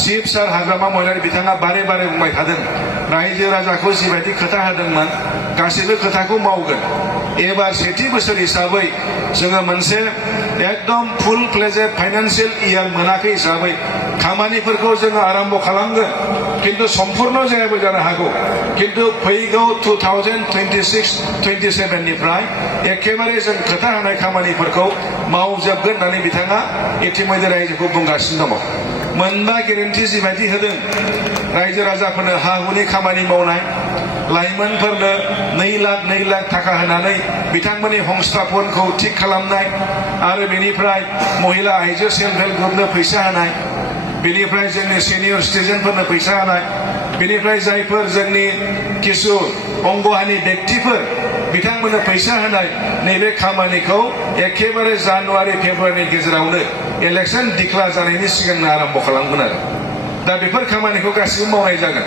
Chief सार हाग्रामा महिलारि बिथाङा बारे बारे बुंबाय थादों रायजो राजाखौ जिबायदि खोथा होदोंमोन गासैबो खोथाखौ मावगोन एबार सेथि बोसोर हिसाबै जोङो मोनसे एकदम फुल फ्लेजेड फाइनान्सियेल इयार मोनाखै हिसाबै खामानिफोरखौ जोङो आरम्भ खालामगोन किन्तु सम्पूर्ण जायाबो जानो हागौ किन्तु फैगौ 2026-27 निफ्राय एखेबारे जों खोथा होनाय खामानिफोरखौ मावजोबगोन होननानै बिथाङा इतिमध्य रायजोखौ बुंगासिनो दङ मोनबा गेरेन्टि जिबायदि होदों रायजो राजाफोरनो हा हुनि खामानि मावनाय लाइमोनफोरनो 2 लाख थाखा होनानै बिथांमोननि हंस्थापनखौ थिक खालामनाय आरो बेनिफ्राय महिला आइजो सेल्फ हेल्प ग्रुपनो फैसा होनाय बेनिफ्राय जोंनि सिनियर सिटिजेनफोरनो फैसा होनाय बेनिफ्राय जायफोर जोंनि किसु अंगहानि व्यक्तिफोर बिथांमोननो फैसा होनाय नैबे खामानिखौ एखेबारे जानुवारि फेब्रुवारिनि गेजेरावनो इलेक्शन डिक्लेयार जानायनि सिगांनो आरम्भ खालामगोन आरो दा बेफोर खामानिखौ गासिबो मावनाय जागोन।